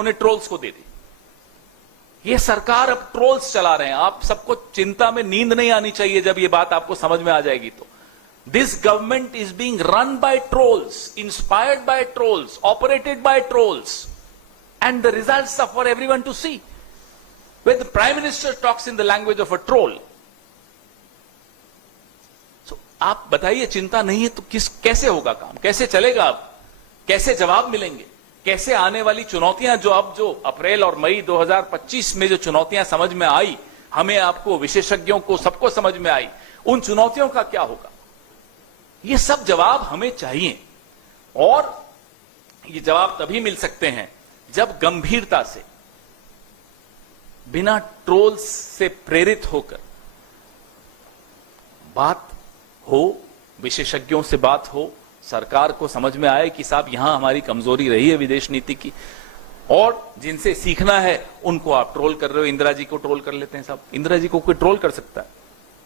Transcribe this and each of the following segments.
उन्हें ट्रोल्स को दे दी। ये सरकार अब ट्रोल्स चला रहे हैं। आप सबको चिंता में नींद नहीं आनी चाहिए जब ये बात आपको समझ में आ जाएगी तो। This government is being run by trolls, inspired by trolls, operated by trolls, and the results are for everyone to see. When the prime minister talks in the language of a troll, so आप बताइए, चिंता नहीं है तो कैसे होगा काम, कैसे चलेगा, अब कैसे जवाब मिलेंगे, कैसे आने वाली चुनौतियां जो अप्रैल और मई 2025 में जो चुनौतियां समझ में आई, हमें, आपको, विशेषज्ञों को, सबको समझ में आई, उन चुनौतियों का क्या होगा, ये सब जवाब हमें चाहिए। और ये जवाब तभी मिल सकते हैं जब गंभीरता से, बिना ट्रोल्स से प्रेरित होकर बात हो, विशेषज्ञों से बात हो, सरकार को समझ में आए कि साहब यहां हमारी कमजोरी रही है विदेश नीति की, और जिनसे सीखना है उनको आप ट्रोल कर रहे हो। इंदिरा जी को ट्रोल कर लेते हैं साहब। इंदिरा जी को कोई ट्रोल कर सकता है?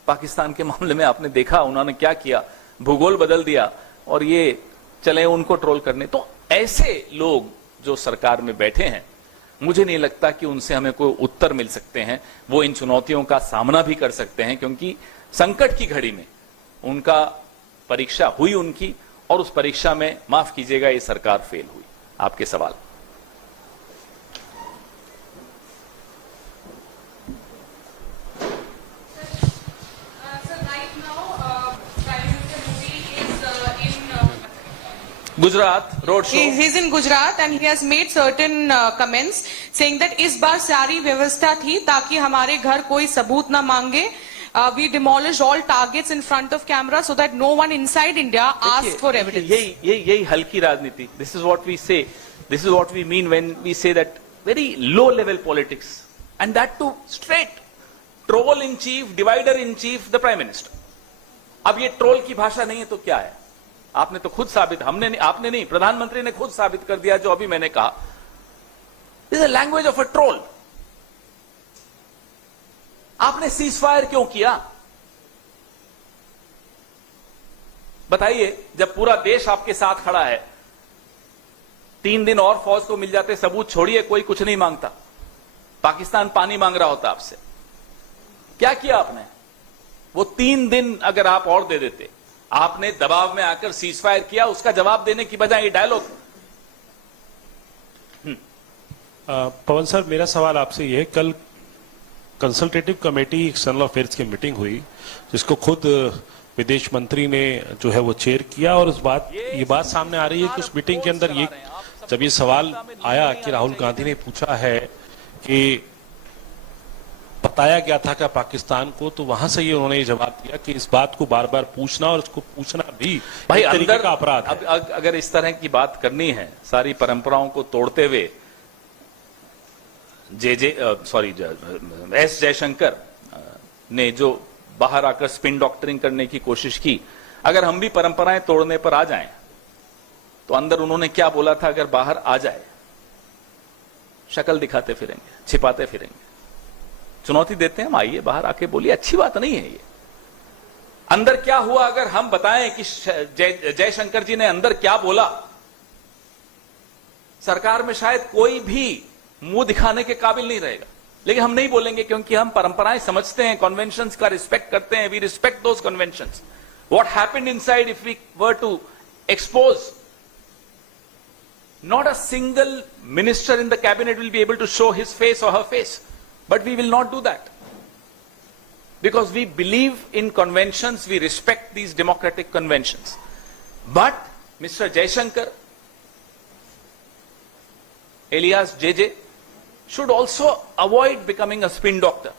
पाकिस्तान के मामले में आपने देखा उन्होंने क्या किया, भूगोल बदल दिया और ये चले उनको ट्रोल करने। तो ऐसे लोग जो सरकार में बैठे हैं, मुझे नहीं लगता कि उनसे हमें कोई उत्तर मिल सकते हैं। वो इन चुनौतियों का सामना भी कर सकते हैं, क्योंकि संकट की घड़ी में उनका परीक्षा हुई उनकी, और उस परीक्षा में, माफ कीजिएगा, ये सरकार फेल हुई। आपके सवाल। Gujarat road show. He's in Gujarat and he has made certain comments saying that इस बार सारी व्यवस्था थी ताकि हमारे घर कोई सबूत ना मांगे. We demolished all targets in front of camera so that no one inside India asked for evidence. यही हल्की राजनीति. This is what we say. This is what we mean when we say that very low level politics, and that too straight. Troll in chief, divider in chief, the prime minister. अब ये troll की भाषा नहीं है तो क्या है? आपने तो खुद साबित, हमने नहीं, आपने नहीं, प्रधानमंत्री ने खुद साबित कर दिया जो अभी मैंने कहा। This is a language of a troll. आपने सीज फायर क्यों किया? बताइए, जब पूरा देश आपके साथ खड़ा है, 3 दिन और फौज को मिल जाते, सबूत छोड़िए, कोई कुछ नहीं मांगता। पाकिस्तान पानी मांग रहा होता आपसे। क्या किया आपने? वो 3 दिन अगर आप और दे देते, आपने दबाव में आकर सीज फायर किया, उसका जवाब देने की बजाय ये डायलॉग। पवन सर, मेरा सवाल आपसे यह है, कल कंसल्टेटिव कमेटी एक्सटर्नल अफेयर्स की मीटिंग हुई, जिसको खुद विदेश मंत्री ने जो है वो चेयर किया, और ये बात सामने आ रही है कि उस मीटिंग के अंदर ये, जब ये सवाल आया कि राहुल गांधी ने पूछा है कि बताया गया था क्या पाकिस्तान को, तो वहां से ही उन्होंने ये जवाब दिया कि इस बात को बार बार पूछना और उसको पूछना भी भाई एक तरीके का अपराध है। अगर इस तरह की बात करनी है, सारी परंपराओं को तोड़ते हुए, एस जयशंकर ने जो बाहर आकर स्पिन डॉक्टरिंग करने की कोशिश की, अगर हम भी परंपराएं तोड़ने पर आ जाएं, तो अंदर उन्होंने क्या बोला था, अगर बाहर आ जाए, शक्ल दिखाते फिरेंगे, छिपाते फिरेंगे। चुनौती देते हैं हम, आइए बाहर आके बोलिए, अच्छी बात नहीं है ये। अंदर क्या हुआ अगर हम बताएं कि जयशंकर जी ने अंदर क्या बोला, सरकार में शायद कोई भी मुंह दिखाने के काबिल नहीं रहेगा। लेकिन हम नहीं बोलेंगे, क्योंकि हम परंपराएं समझते हैं, कन्वेंशंस का रिस्पेक्ट करते हैं। We respect those conventions. What happened inside if we were to expose, not a single minister in the cabinet will be able to show his face or her face. But we will not do that. Because we believe in conventions, we respect these democratic conventions. But Mr. Jaishankar, alias JJ, should also avoid becoming a spin doctor.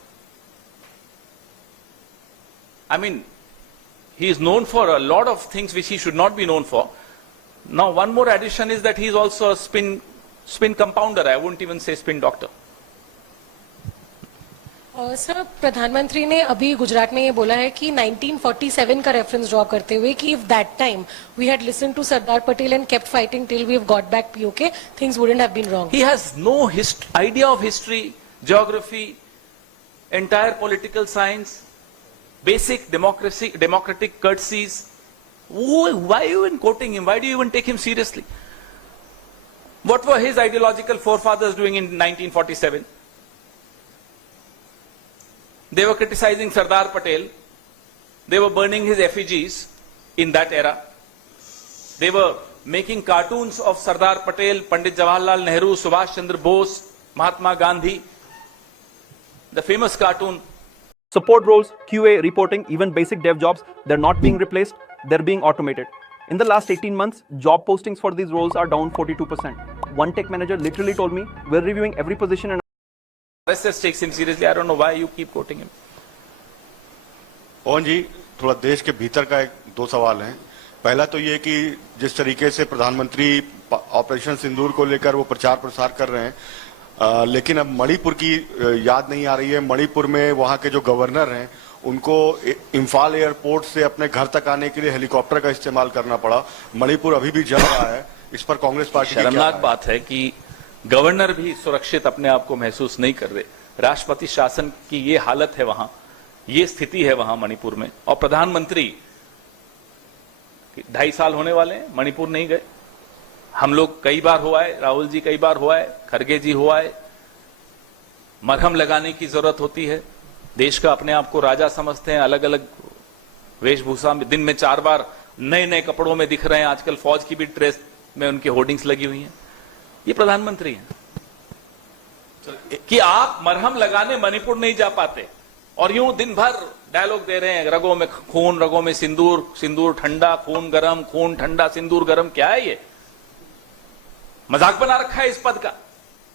I mean, he is known for a lot of things which he should not be known for. Now, one more addition is that he is also a spin compounder. I wouldn't even say spin doctor. Sir, प्रधानमंत्री ने अभी गुजरात में ये बोला है कि 1947 का reference draw करते हुए कि if that time we had listen to Sardar Patel and kept fighting till we have got back PoK, things wouldn't have been wrong. He has no idea of history, geography, entire political science, basic democratic courtesies. Why are you even quoting him? Why do you even take him seriously? What were his ideological forefathers doing in 1947? They were criticizing Sardar Patel. They were burning his effigies in that era. They were making cartoons of Sardar Patel, Pandit Jawaharlal Nehru, Subhash Chandra Bose, Mahatma Gandhi. The famous cartoon. Support roles, QA, reporting, even basic dev jobs, they're not being replaced, they're being automated. In the last 18 months, job postings for these roles are down 42%. One tech manager literally told me, we're reviewing every position and RSS takes him seriously. I don't know why you keep quoting him. पवन जी, थोड़ा देश के भीतर का दो सवाल हैं। पहला तो ये कि जिस तरीके से प्रधानमंत्री ऑपरेशन सिंदूर को लेकर वो प्रचार प्रसार कर रहे हैं, लेकिन अब मणिपुर की याद नहीं आ रही है। मणिपुर में वहां के जो गवर्नर हैं उनको इम्फाल एयरपोर्ट से अपने घर तक आने के लिए हेलीकॉप्टर का इस्तेमाल करना पड़ा। मणिपुर अभी भी जल रहा है। इस पर कांग्रेस पार्टी की क्या शर्मनाक राय है? बात है कि गवर्नर भी सुरक्षित अपने आप को महसूस नहीं कर रहे। राष्ट्रपति शासन की ये हालत है वहां, ये स्थिति है वहां मणिपुर में, और प्रधानमंत्री 2.5 साल होने वाले हैं, मणिपुर नहीं गए। हम लोग कई बार हुआ है, राहुल जी कई बार हुआ है, खड़गे जी हुआ है। मरहम लगाने की जरूरत होती है। देश का अपने आप को राजा समझते हैं, अलग अलग वेशभूषा में दिन में 4 बार नए नए कपड़ों में दिख रहे हैं। आजकल फौज की भी ड्रेस में उनकी होर्डिंग्स लगी हुई हैं। ये प्रधानमंत्री हैं कि आप मरहम लगाने मणिपुर नहीं जा पाते और यूं दिन भर डायलॉग दे रहे हैं, रगों में खून, रगों में सिंदूर, सिंदूर ठंडा, खून गरम, खून ठंडा, सिंदूर गरम। क्या है ये? मजाक बना रखा है इस पद का।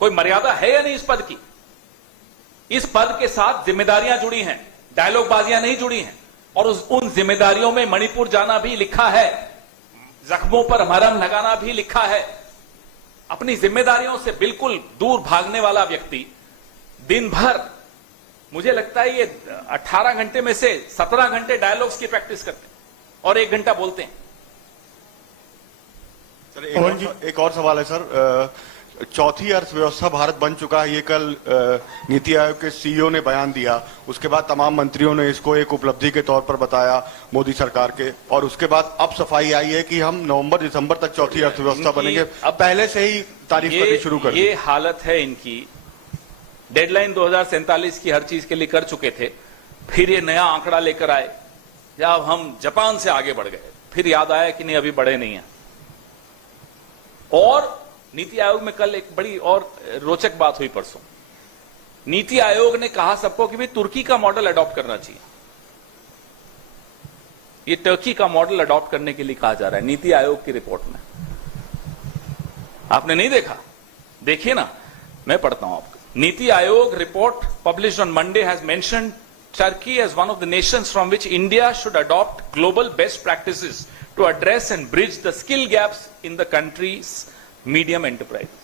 कोई मर्यादा है या नहीं इस पद की? इस पद के साथ जिम्मेदारियां जुड़ी हैं, डायलॉगबाजियां नहीं जुड़ी हैं। और उन जिम्मेदारियों में मणिपुर जाना भी लिखा है, जख्मों पर मरहम लगाना भी लिखा है। अपनी जिम्मेदारियों से बिल्कुल दूर भागने वाला व्यक्ति दिन भर, मुझे लगता है ये 18 घंटे में से 17 घंटे डायलॉग्स की प्रैक्टिस करते हैं और 1 घंटा बोलते हैं। सर एक और सवाल है सर। चौथी अर्थव्यवस्था भारत बन चुका है, ये कल नीति आयोग के सीईओ ने बयान दिया। उसके बाद तमाम मंत्रियों ने इसको एक उपलब्धि के तौर पर बताया मोदी सरकार के, और उसके बाद अब सफाई आई है कि हम नवंबर दिसंबर तक चौथी अर्थव्यवस्था बनेंगे। अब पहले से ही तारीफ करनी शुरू कर दी। ये हालत है इनकी। डेडलाइन 2047 की हर चीज के लिए कर चुके थे, फिर ये नया आंकड़ा लेकर आए, जब हम जापान से आगे बढ़ गए, फिर याद आया कि नहीं अभी बढ़े नहीं है। और नीति आयोग में कल एक बड़ी और रोचक बात हुई परसों। नीति आयोग ने कहा सबको कि भाई तुर्की का मॉडल अडॉप्ट करना चाहिए। ये टर्की का मॉडल अडॉप्ट करने के लिए कहा जा रहा है नीति आयोग की रिपोर्ट में। आपने नहीं देखा? देखिए ना, मैं पढ़ता हूं आपको। NITI Aayog report published on Monday has mentioned Turkey as one of the nations from which India should adopt global best practices to address and bridge the skill gaps in the country's medium enterprises.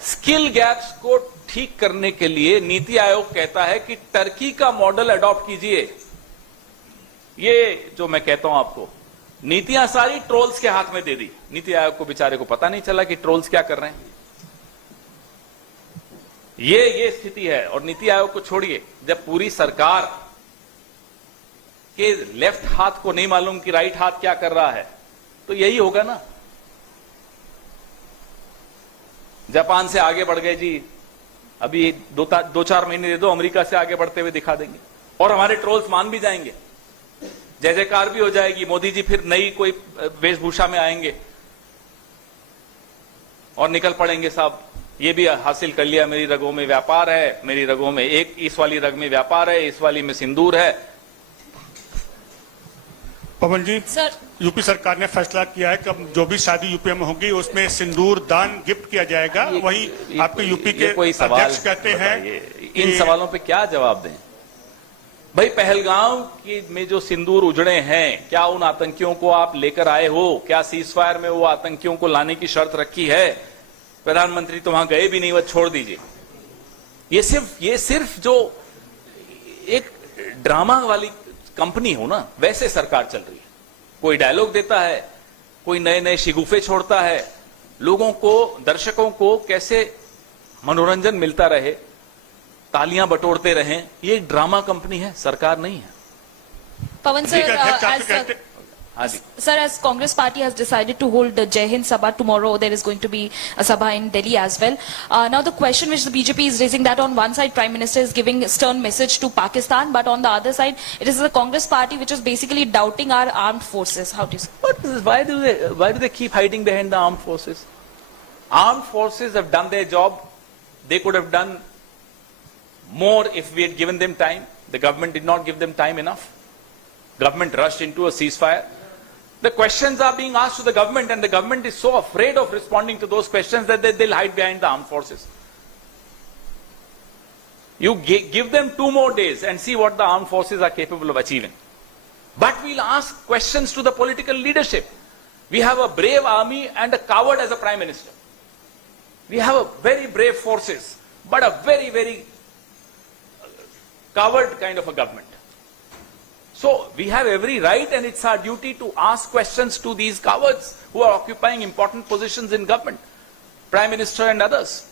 Skill gaps को ठीक करने के लिए नीति आयोग कहता है कि Turkey का model adopt कीजिए। ये जो मैं कहता हूं आपको, नीतियां सारी ट्रोल्स के हाथ में दे दी। नीति आयोग को बेचारे को पता नहीं चला कि ट्रोल्स क्या कर रहे हैं। ये स्थिति है। और नीति आयोग को छोड़िए, जब पूरी सरकार के लेफ्ट हाथ को नहीं मालूम कि राइट हाथ क्या कर रहा है, तो यही होगा ना। जापान से आगे बढ़ गए जी, अभी 2-4 महीने दे दो, अमेरिका से आगे बढ़ते हुए दिखा देंगे और हमारे ट्रोल्स मान भी जाएंगे, जय जयकार भी हो जाएगी। मोदी जी फिर नई कोई वेशभूषा में आएंगे और निकल पड़ेंगे साहब, ये भी हासिल कर लिया, मेरी रगों में व्यापार है, मेरी रगों में एक इस वाली रग में व्यापार है, इस वाली में सिंदूर है। पवन जी, सर, यूपी सरकार ने फैसला किया है कि अब जो भी शादी यूपी में होगी उसमें सिंदूर दान गिफ्ट किया जाएगा। वही आपके यूपी के अध्यक्ष कहते हैं। इन सवालों पे क्या जवाब दें भाई? पहलगाम में जो सिंदूर उजड़े हैं, क्या उन आतंकियों को आप लेकर आए हो? क्या सीजफायर में वो आतंकियों को लाने की शर्त रखी है? प्रधानमंत्री तो वहां गए भी नहीं, वह छोड़ दीजिए। ये सिर्फ जो एक ड्रामा वाली कंपनी हो ना, वैसे सरकार चल रही है। कोई डायलॉग देता है, कोई नए नए शिगुफे छोड़ता है, लोगों को, दर्शकों को कैसे मनोरंजन मिलता रहे, तालियां बटोरते रहें। ये एक ड्रामा कंपनी है, सरकार नहीं है। पवन ठीक है, सर, अध्यक्ष आपसे कहते हाँ जी। Sir, as Congress party has decided to hold the Jai Hind Sabha tomorrow, there is going to be a Sabha in Delhi as well. Now the question which the BJP is raising, that on one side Prime Minister is giving a stern message to Pakistan, but on the other side it is the Congress party which is basically doubting our armed forces. How do you say? But why do they keep hiding behind the armed forces? Armed forces have done their job. They could have done more if we had given them time. The government did not give them time enough. Government rushed into a ceasefire. The questions are being asked to the government, and the government is so afraid of responding to those questions that they'll hide behind the armed forces. You give them 2 more days and see what the armed forces are capable of achieving. But we'll ask questions to the political leadership. We have a brave army and a coward as a prime minister. We have a very brave forces, but a very, very coward kind of a government. So we have every right, and it's our duty to ask questions to these cowards who are occupying important positions in government, Prime Minister and others.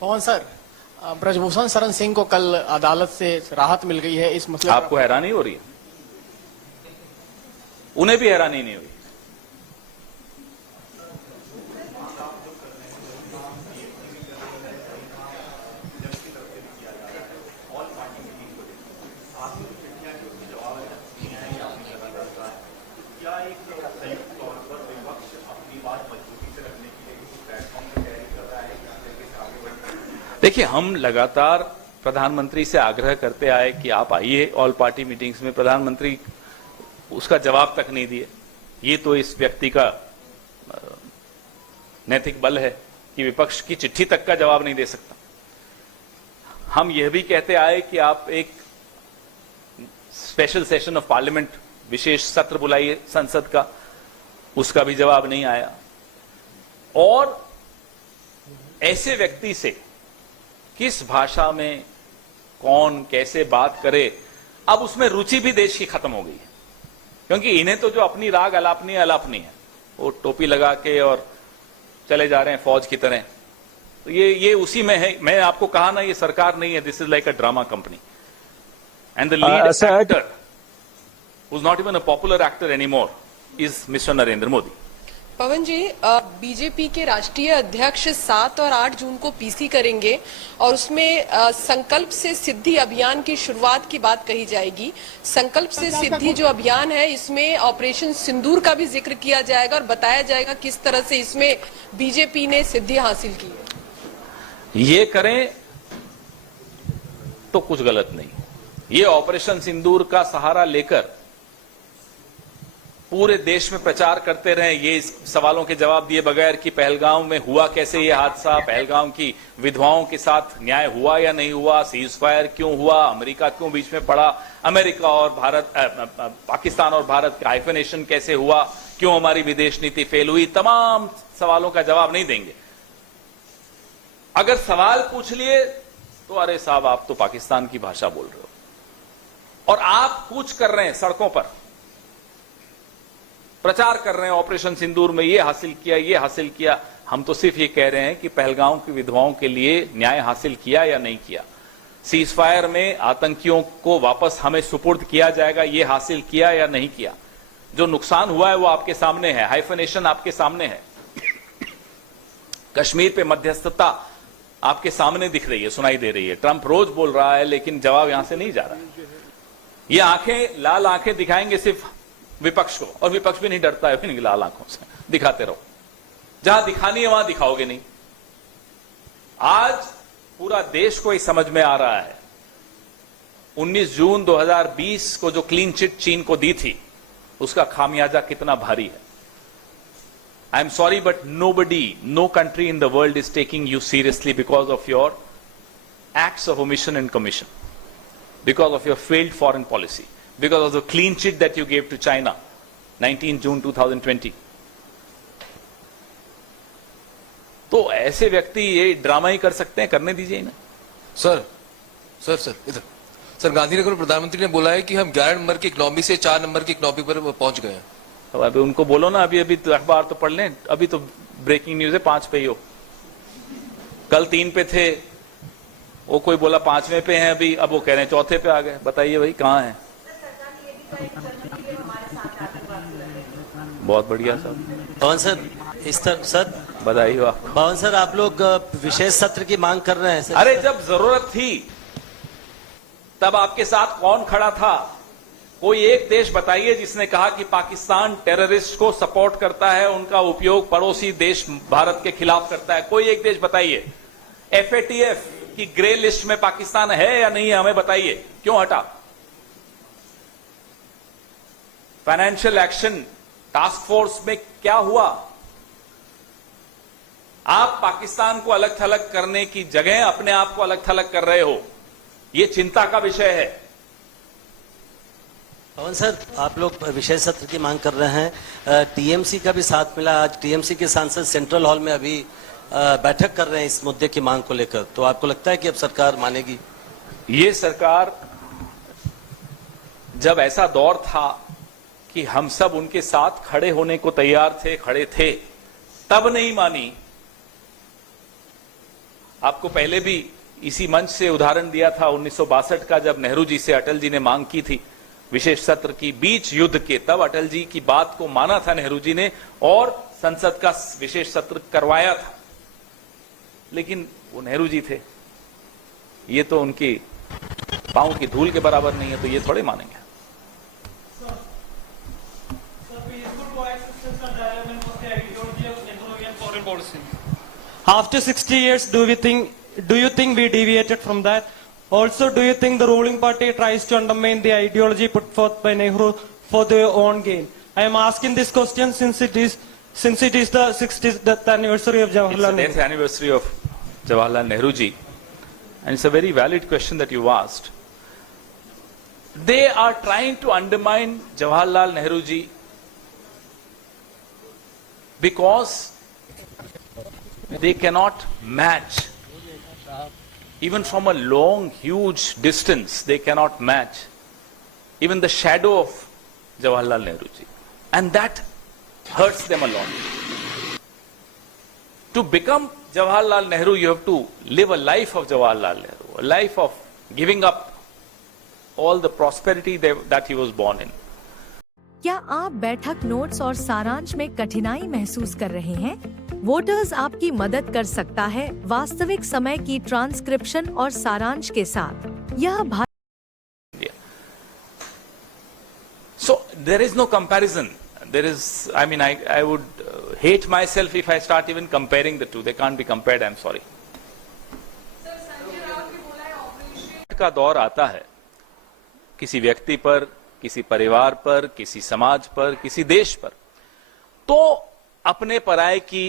Pawan sir, Brijbhushan Sharan Singh को कल अदालत से राहत मिल गई है इस मसले आपको हैरानी हो रही है? उन्हें भी हैरानी नहीं हुई। देखिए, हम लगातार प्रधानमंत्री से आग्रह करते आए कि आप आइए ऑल पार्टी मीटिंग्स में। प्रधानमंत्री उसका जवाब तक नहीं दिए। ये तो इस व्यक्ति का नैतिक बल है कि विपक्ष की चिट्ठी तक का जवाब नहीं दे सकता। हम यह भी कहते आए कि आप एक स्पेशल सेशन ऑफ पार्लियामेंट, विशेष सत्र बुलाइए संसद का, उसका भी जवाब नहीं आया। और ऐसे व्यक्ति से किस भाषा में कौन कैसे बात करे, अब उसमें रुचि भी देश की खत्म हो गई है। क्योंकि इन्हें तो जो अपनी राग अलापनी है, वो टोपी लगा के और चले जा रहे हैं फौज की तरह। तो ये उसी में है। मैं आपको कहा ना, ये सरकार नहीं है, this is like a drama company. And the lead actor who is not even a popular actor anymore is mister Narendra Modi. Pawan ji, BJP के राष्ट्रीय अध्यक्ष 7 और 8 जून को पीसी करेंगे और उसमें संकल्प से सिद्धि अभियान की शुरुआत की बात कही जाएगी। संकल्प से सिद्धि जो अभियान है, इसमें ऑपरेशन सिंदूर का भी जिक्र किया जाएगा और बताया जाएगा किस तरह से इसमें बीजेपी ने सिद्धि हासिल की है। ये करें तो कुछ गलत नहीं। ये ऑपरेशन सिंदूर का सहारा लेकर पूरे देश में प्रचार करते रहे, ये इस सवालों के जवाब दिए बगैर कि पहलगाम में हुआ कैसे ये हादसा, पहलगाम की विधवाओं के साथ न्याय हुआ या नहीं हुआ, सीज फायर क्यों हुआ, अमेरिका क्यों बीच में पड़ा, अमेरिका और भारत, पाकिस्तान और भारत का हाइफेनेशन कैसे हुआ, क्यों हमारी विदेश नीति फेल हुई, तमाम सवालों का जवाब नहीं देंगे। अगर सवाल पूछ लिए तो अरे साहब, आप तो पाकिस्तान की भाषा बोल रहे हो। और आप कूच कर रहे हैं सड़कों पर, प्रचार कर रहे हैं ऑपरेशन सिंदूर में ये हासिल किया, ये हासिल किया। हम तो सिर्फ ये कह रहे हैं कि पहलगाम की विधवाओं के लिए न्याय हासिल किया या नहीं किया, सीज फायर में आतंकियों को वापस हमें सुपुर्द किया जाएगा, ये हासिल किया या नहीं किया। जो नुकसान हुआ है वो आपके सामने है, हाइफेनेशन आपके सामने है, कश्मीर पे मध्यस्थता आपके सामने दिख रही है, सुनाई दे रही है। ट्रंप रोज बोल रहा है लेकिन जवाब यहां से नहीं जा रहा है। ये आंखें, लाल आंखें दिखाएंगे सिर्फ विपक्ष को, और विपक्ष भी नहीं डरता है इनकी लाल आंखों से। दिखाते रहो, जहां दिखानी है वहां दिखाओगे नहीं। आज पूरा देश को ये समझ में आ रहा है 19 जून 2020 को जो क्लीन चिट चीन को दी थी, उसका खामियाजा कितना भारी है। I am sorry but nobody, no country in the world is taking you seriously because of your acts of omission and commission, because of your failed foreign policy, because of the clean chit that you gave to China 19 June 2020। तो ऐसे व्यक्ति ये drama ही कर सकते हैं, करने दीजिए इन्हें। सर इधर सर, गांधीनगर में प्रधानमंत्री ने बोला है कि हम 11 नंबर की इकोनॉमी से 4 नंबर की इकोनॉमी पर पहुंच गए हैं। अब अभी उनको बोलो ना, अभी तो अखबार तो पढ़ लें, अभी तो ब्रेकिंग न्यूज है 5 पे ही हो, कल 3 पे थे, वो कोई बोला 5वें पे हैं अभी, अब वो कह रहे हैं 4थे पे आ गए। बताइए भाई कहां है? बहुत बढ़िया साहब, पवन सर, इस तरह सर बधाई हो आपको। पवन सर, आप लोग विशेष सत्र की मांग कर रहे हैं सर? अरे जब जरूरत थी तब आपके साथ कौन खड़ा था? कोई एक देश बताइए जिसने कहा कि पाकिस्तान टेररिस्ट को सपोर्ट करता है, उनका उपयोग पड़ोसी देश भारत के खिलाफ करता है। कोई एक देश बताइए। FATF की ग्रे लिस्ट में पाकिस्तान है या नहीं है, हमें बताइए, क्यों हटा? फाइनेंशियल एक्शन टास्क फोर्स में क्या हुआ? आप पाकिस्तान को अलग थलग करने की जगह अपने आप को अलग थलग कर रहे हो, यह चिंता का विषय है। पवन सर, आप लोग विशेष सत्र की मांग कर रहे हैं, टीएमसी का भी साथ मिला। आज टीएमसी के सांसद सेंट्रल हॉल में अभी बैठक कर रहे हैं इस मुद्दे की मांग को लेकर, तो आपको लगता है कि अब सरकार मानेगी? ये सरकार, जब ऐसा दौर था कि हम सब उनके साथ खड़े होने को तैयार थे, खड़े थे, तब नहीं मानी। आपको पहले भी इसी मंच से उदाहरण दिया था 1962 का, जब नेहरू जी से अटल जी ने मांग की थी विशेष सत्र की बीच युद्ध के। तब अटल जी की बात को माना था नेहरू जी ने और संसद का विशेष सत्र करवाया था, लेकिन वो नेहरू जी थे। ये तो उनकी पांव की धूल के बराबर नहीं है, तो ये थोड़े मानेंगे। After 60 years, do you think we deviated from that? Also, do you think the ruling party tries to undermine the ideology put forth by Nehru for their own gain? I am asking this question since it is the 60th anniversary of Jawaharlal Nehru. It's the 10th anniversary of Jawaharlal Nehru ji, and it's a very valid question that you asked. They are trying to undermine Jawaharlal Nehru ji because they cannot match, even from a long, huge distance, they cannot match even the shadow of Jawaharlal Nehru ji. And that hurts them a lot. To become Jawaharlal Nehru, you have to live a life of Jawaharlal Nehru, a life of giving up all the prosperity that he was born in. क्या आप बैठक notes और सारांश में कठिनाई महसूस कर रहे हैं? वोटर्स आपकी मदद कर सकता है वास्तविक समय की ट्रांसक्रिप्शन और सारांश के साथ। यह So there is no comparison. There is, I mean, I would hate myself if I start even comparing the two. They can't be compared. I'm sorry. का दौर आता है किसी व्यक्ति पर, किसी परिवार पर, किसी समाज पर, किसी देश पर, तो अपने पराये की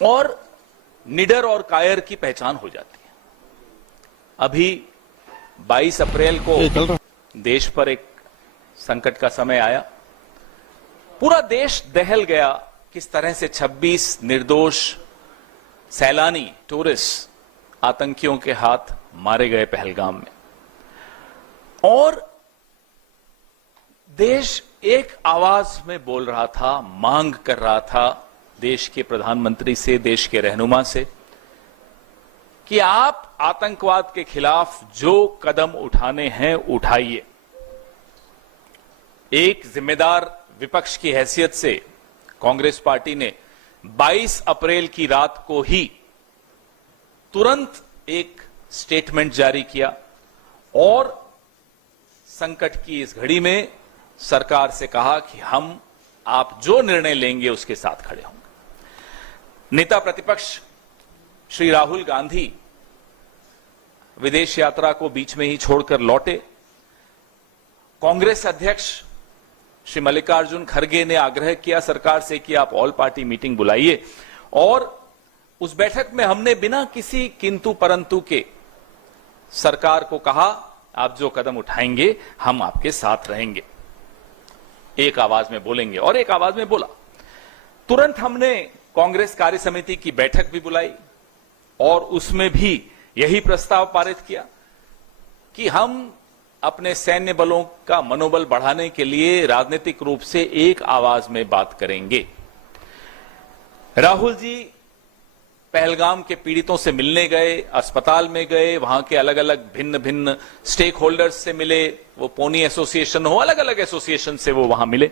और निडर और कायर की पहचान हो जाती है। अभी 22 अप्रैल को देश पर एक संकट का समय आया। पूरा देश दहल गया किस तरह से 26 निर्दोष सैलानी टूरिस्ट आतंकियों के हाथ मारे गए पहलगाम में, और देश एक आवाज में बोल रहा था, मांग कर रहा था देश के प्रधानमंत्री से, देश के रहनुमा से, कि आप आतंकवाद के खिलाफ जो कदम उठाने हैं उठाइए। एक जिम्मेदार विपक्ष की हैसियत से कांग्रेस पार्टी ने 22 अप्रैल की रात को ही तुरंत एक स्टेटमेंट जारी किया और संकट की इस घड़ी में सरकार से कहा कि हम आप जो निर्णय लेंगे उसके साथ खड़े होंगे। नेता प्रतिपक्ष श्री राहुल गांधी विदेश यात्रा को बीच में ही छोड़कर लौटे। कांग्रेस अध्यक्ष श्री मल्लिकार्जुन खड़गे ने आग्रह किया सरकार से कि आप ऑल पार्टी मीटिंग बुलाइए, और उस बैठक में हमने बिना किसी किंतु परंतु के सरकार को कहा आप जो कदम उठाएंगे हम आपके साथ रहेंगे, एक आवाज में बोलेंगे, और एक आवाज में बोला। तुरंत हमने कांग्रेस कार्य समिति की बैठक भी बुलाई और उसमें भी यही प्रस्ताव पारित किया कि हम अपने सैन्य बलों का मनोबल बढ़ाने के लिए राजनीतिक रूप से एक आवाज में बात करेंगे। राहुल जी पहलगाम के पीड़ितों से मिलने गए, अस्पताल में गए, वहां के अलग अलग भिन्न भिन्न स्टेक होल्डर्स से मिले, वो पोनी एसोसिएशन हो, अलग अलग एसोसिएशन से वो वहां मिले,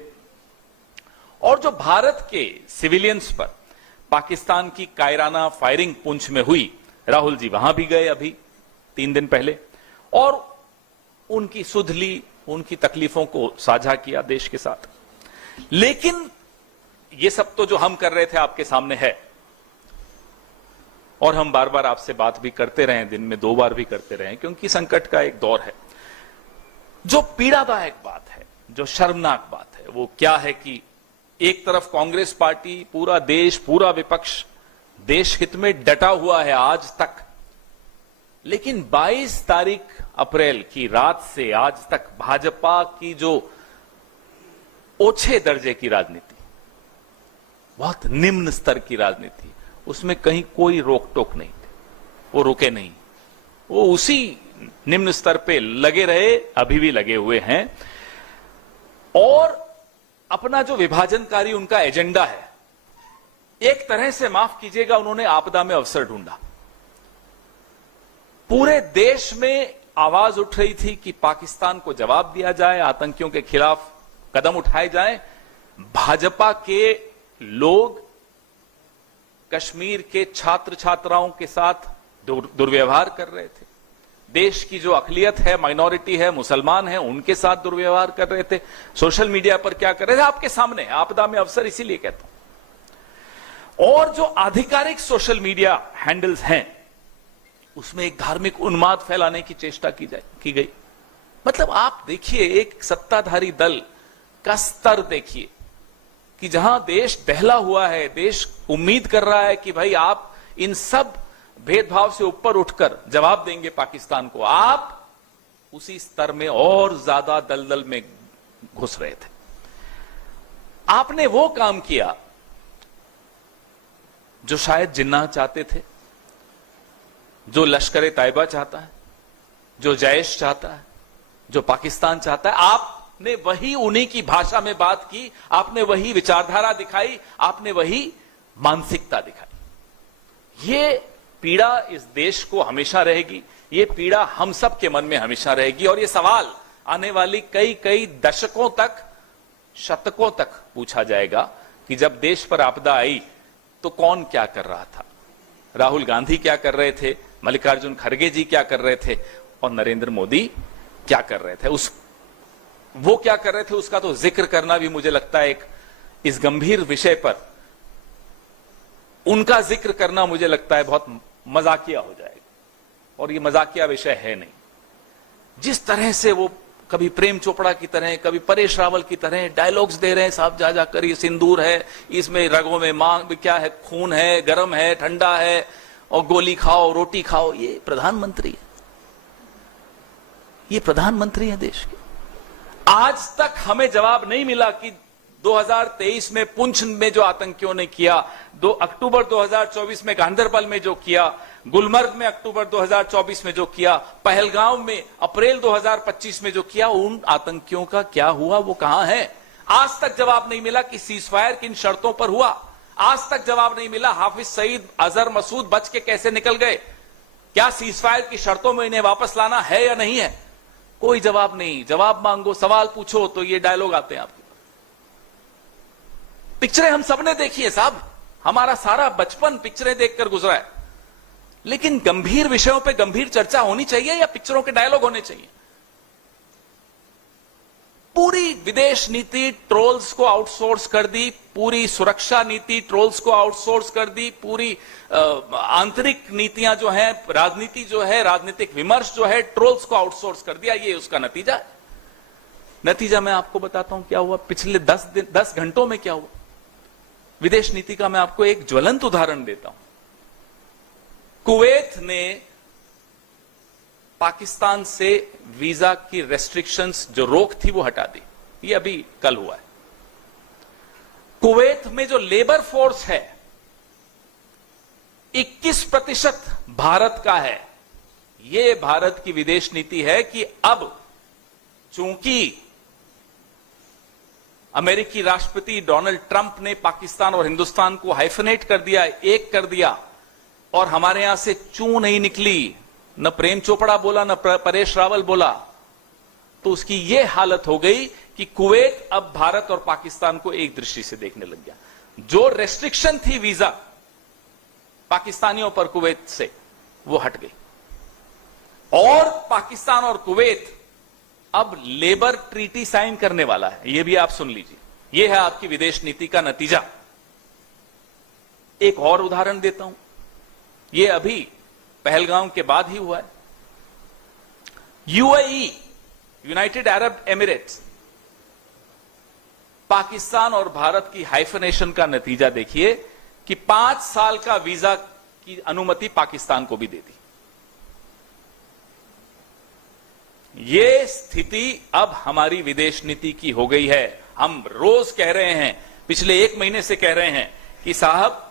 और जो भारत के सिविलियंस पर पाकिस्तान की कायराना फायरिंग पुंछ में हुई, राहुल जी वहां भी गए अभी 3 दिन पहले और उनकी सुध ली, उनकी तकलीफों को साझा किया देश के साथ। लेकिन ये सब तो जो हम कर रहे थे आपके सामने है, और हम बार बार आपसे बात भी करते रहे, दिन में 2 बार भी करते रहे, क्योंकि संकट का एक दौर है। जो पीड़ादायक बात है, जो शर्मनाक बात है, वो क्या है कि एक तरफ कांग्रेस पार्टी, पूरा देश, पूरा विपक्ष देश हित में डटा हुआ है आज तक, लेकिन 22 तारीख अप्रैल की रात से आज तक भाजपा की जो ओछे दर्जे की राजनीति, बहुत निम्न स्तर की राजनीति, उसमें कहीं कोई रोक टोक नहीं थी, वो रुके नहीं, वो उसी निम्न स्तर पे लगे रहे, अभी भी लगे हुए हैं। और अपना जो विभाजनकारी उनका एजेंडा है, एक तरह से माफ कीजिएगा, उन्होंने आपदा में अवसर ढूंढा। पूरे देश में आवाज उठ रही थी कि पाकिस्तान को जवाब दिया जाए, आतंकियों के खिलाफ कदम उठाए जाएं। भाजपा के लोग कश्मीर के छात्र छात्राओं के साथ दुर्व्यवहार कर रहे थे, देश की जो अकलियत है, माइनॉरिटी है, मुसलमान है, उनके साथ दुर्व्यवहार कर रहे थे। सोशल मीडिया पर क्या कर रहे थे आपके सामने, आपदा में अवसर इसीलिए कहता हूं। और जो आधिकारिक सोशल मीडिया हैंडल्स हैं, उसमें एक धार्मिक उन्माद फैलाने की चेष्टा की गई। मतलब आप देखिए, एक सत्ताधारी दल का स्तर देखिए कि जहां देश दहला हुआ है, देश उम्मीद कर रहा है कि भाई आप इन सब भेदभाव से ऊपर उठकर जवाब देंगे पाकिस्तान को, आप उसी स्तर में और ज्यादा दलदल में घुस रहे थे। आपने वो काम किया जो शायद जिन्ना चाहते थे, जो लश्कर तैयबा चाहता है, जो जैश चाहता है, जो पाकिस्तान चाहता है। आपने वही उन्हीं की भाषा में बात की, आपने वही विचारधारा दिखाई, आपने वही मानसिकता दिखाई। ये पीड़ा इस देश को हमेशा रहेगी, ये पीड़ा हम सब के मन में हमेशा रहेगी। और ये सवाल आने वाली कई दशकों तक, शतकों तक पूछा जाएगा कि जब देश पर आपदा आई तो कौन क्या कर रहा था, राहुल गांधी क्या कर रहे थे, मल्लिकार्जुन खड़गे जी क्या कर रहे थे, और नरेंद्र मोदी क्या कर रहे थे। वो क्या कर रहे थे उसका तो जिक्र करना भी मुझे लगता है, एक इस गंभीर विषय पर उनका जिक्र करना मुझे लगता है बहुत मजाकिया हो जाएगा, और ये मजाकिया विषय है नहीं। जिस तरह से वो कभी प्रेम चोपड़ा की तरह, कभी परेश रावल की तरह डायलॉग्स दे रहे हैं साहब, जा जाकर ये सिंदूर है, इसमें रगों में मांग क्या है, खून है, गर्म है, ठंडा है, और गोली खाओ, रोटी खाओ। ये प्रधानमंत्री है, ये प्रधानमंत्री है देश के। आज तक हमें जवाब नहीं मिला कि 2023 में पुंछ में जो आतंकियों ने किया, 2 अक्टूबर 2024 में गांधरबल में जो किया, गुलमर्ग में अक्टूबर 2024 में जो किया, पहलगांव में अप्रैल 2025 में जो किया, उन आतंकियों का क्या हुआ, वो कहां है? आज तक जवाब नहीं मिला कि सीजफायर किन शर्तों पर हुआ। आज तक जवाब नहीं मिला हाफिज सईद, अजहर मसूद बच के कैसे निकल गए। क्या सीजफायर की शर्तों में इन्हें वापस लाना है या नहीं है? कोई जवाब नहीं। जवाब मांगो, सवाल पूछो तो ये डायलॉग आते हैं आपके। पिक्चरें हम सबने देखी है साहब, हमारा सारा बचपन पिक्चरें देखकर गुजरा है, लेकिन गंभीर विषयों पे गंभीर चर्चा होनी चाहिए या पिक्चरों के डायलॉग होने चाहिए? पूरी विदेश नीति ट्रोल्स को आउटसोर्स कर दी, पूरी सुरक्षा नीति ट्रोल्स को आउटसोर्स कर दी, पूरी आंतरिक नीतियां जो है, राजनीति जो है, राजनीतिक विमर्श जो है, ट्रोल्स को आउटसोर्स कर दिया। ये उसका नतीजा है। नतीजा मैं आपको बताता हूं क्या हुआ पिछले 10 घंटों में क्या हुआ। विदेश नीति का मैं आपको एक ज्वलंत उदाहरण देता हूं। कुवैत ने पाकिस्तान से वीजा की रेस्ट्रिक्शंस, जो रोक थी, वो हटा दी। ये अभी कल हुआ है। कुवैत में जो लेबर फोर्स है 21% भारत का है। ये भारत की विदेश नीति है कि अब चूंकि अमेरिकी राष्ट्रपति डोनाल्ड ट्रंप ने पाकिस्तान और हिंदुस्तान को हाइफनेट कर दिया, एक कर दिया, और हमारे यहां से चू नहीं निकली, न प्रेम चोपड़ा बोला, न परेश रावल बोला, तो उसकी यह हालत हो गई कि कुवैत अब भारत और पाकिस्तान को एक दृष्टि से देखने लग गया। जो रेस्ट्रिक्शन थी वीजा पाकिस्तानियों पर कुवैत से, वो हट गई और पाकिस्तान और कुवैत अब लेबर ट्रीटी साइन करने वाला है। यह भी आप सुन लीजिए, यह है आपकी विदेश नीति का नतीजा। एक और उदाहरण देता हूं, यह अभी पहलगाम के बाद ही हुआ है। UAE, United Arab Emirates, Pakistan और भारत की हाइफनेशन का नतीजा देखिए कि 5 साल का वीजा की अनुमति पाकिस्तान को भी दे दी। यह स्थिति अब हमारी विदेश नीति की हो गई है। हम रोज कह रहे हैं, पिछले 1 महीने से कह रहे हैं कि साहब,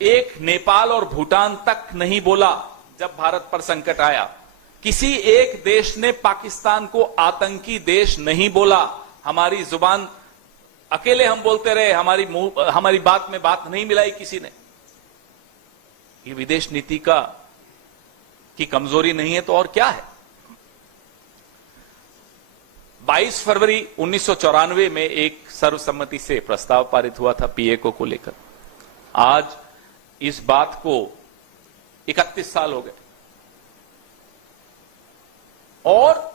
एक नेपाल और भूटान तक नहीं बोला जब भारत पर संकट आया। किसी एक देश ने पाकिस्तान को आतंकी देश नहीं बोला। हमारी जुबान अकेले हम बोलते रहे, हमारी बात में बात नहीं मिलाई किसी ने। ये विदेश नीति की कमजोरी नहीं है तो और क्या है? 22 फरवरी 1994 में एक सर्वसम्मति से प्रस्ताव पारित हुआ था पीएको को लेकर। आज इस बात को 31 साल हो गए और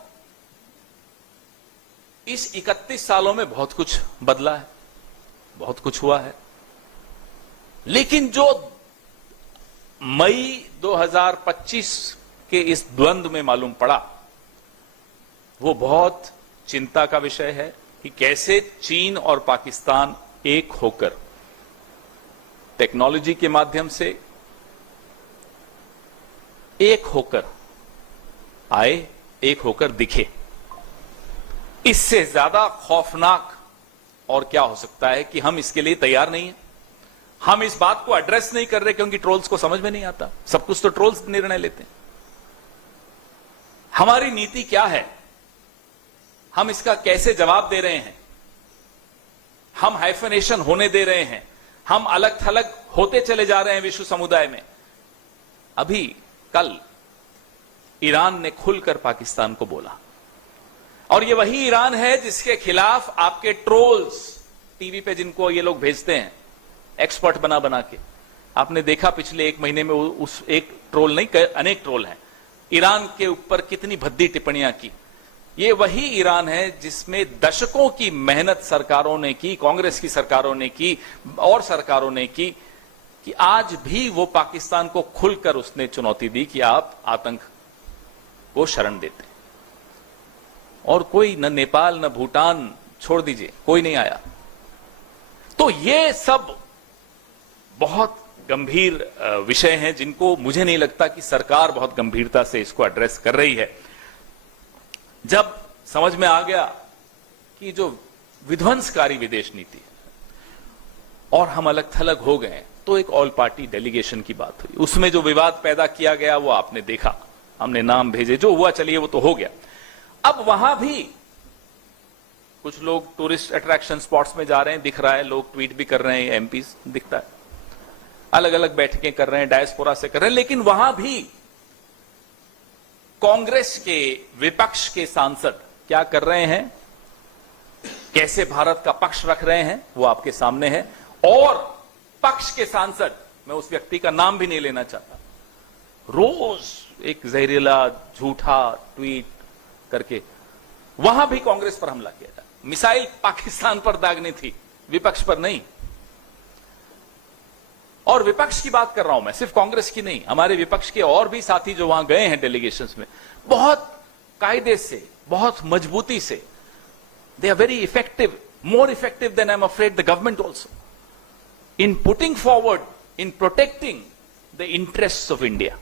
इस 31 सालों में बहुत कुछ बदला है, बहुत कुछ हुआ है। लेकिन जो मई 2025 के इस द्वंद्व में मालूम पड़ा, वो बहुत चिंता का विषय है कि कैसे चीन और पाकिस्तान एक होकर टेक्नोलॉजी के माध्यम से एक होकर आए, एक होकर दिखे। इससे ज्यादा खौफनाक और क्या हो सकता है कि हम इसके लिए तैयार नहीं हैं। हम इस बात को एड्रेस नहीं कर रहे क्योंकि ट्रोल्स को समझ में नहीं आता। सब कुछ तो ट्रोल्स निर्णय लेते हैं। हमारी नीति क्या है, हम इसका कैसे जवाब दे रहे हैं? हम हाइफनेशन होने दे रहे हैं, हम अलग थलग होते चले जा रहे हैं विश्व समुदाय में। अभी कल ईरान ने खुलकर पाकिस्तान को बोला और ये वही ईरान है जिसके खिलाफ आपके ट्रोल्स टीवी पे, जिनको ये लोग भेजते हैं एक्सपर्ट बना बना के, आपने देखा पिछले 1 महीने में उस एक ट्रोल नहीं, अनेक ट्रोल हैं, ईरान के ऊपर कितनी भद्दी टिप्पणियां की। ये वही ईरान है जिसमें दशकों की मेहनत सरकारों ने की, कांग्रेस की सरकारों ने की और सरकारों ने की, कि आज भी वो पाकिस्तान को खुलकर उसने चुनौती दी कि आप आतंक को शरण देते। और कोई न नेपाल न भूटान, छोड़ दीजिए, कोई नहीं आया। तो ये सब बहुत गंभीर विषय हैं जिनको मुझे नहीं लगता कि सरकार बहुत गंभीरता से इसको एड्रेस कर रही है। जब समझ में आ गया कि जो विध्वंसकारी विदेश नीति है और हम अलग थलग हो गए, तो एक ऑल पार्टी डेलीगेशन की बात हुई। उसमें जो विवाद पैदा किया गया वो आपने देखा, हमने नाम भेजे, जो हुआ चलिए वो तो हो गया। अब वहां भी कुछ लोग टूरिस्ट अट्रैक्शन स्पॉट्स में जा रहे हैं, दिख रहा है, लोग ट्वीट भी कर रहे हैं, एमपीज दिखता है, अलग अलग बैठकें कर रहे हैं, डायस्पोरा से कर रहे हैं। लेकिन वहां भी कांग्रेस के विपक्ष के सांसद क्या कर रहे हैं, कैसे भारत का पक्ष रख रहे हैं, वो आपके सामने है। और पक्ष के सांसद, मैं उस व्यक्ति का नाम भी नहीं लेना चाहता, रोज एक जहरीला झूठा ट्वीट करके वहां भी कांग्रेस पर हमला किया था। मिसाइल पाकिस्तान पर दागनी थी, विपक्ष पर नहीं। और विपक्ष की बात कर रहा हूं मैं, सिर्फ कांग्रेस की नहीं, हमारे विपक्ष के और भी साथी जो वहां गए हैं डेलीगेशंस में, बहुत कायदे से, बहुत मजबूती से, they are very effective, more effective than I'm afraid the government also, in putting forward, in protecting the interests of India.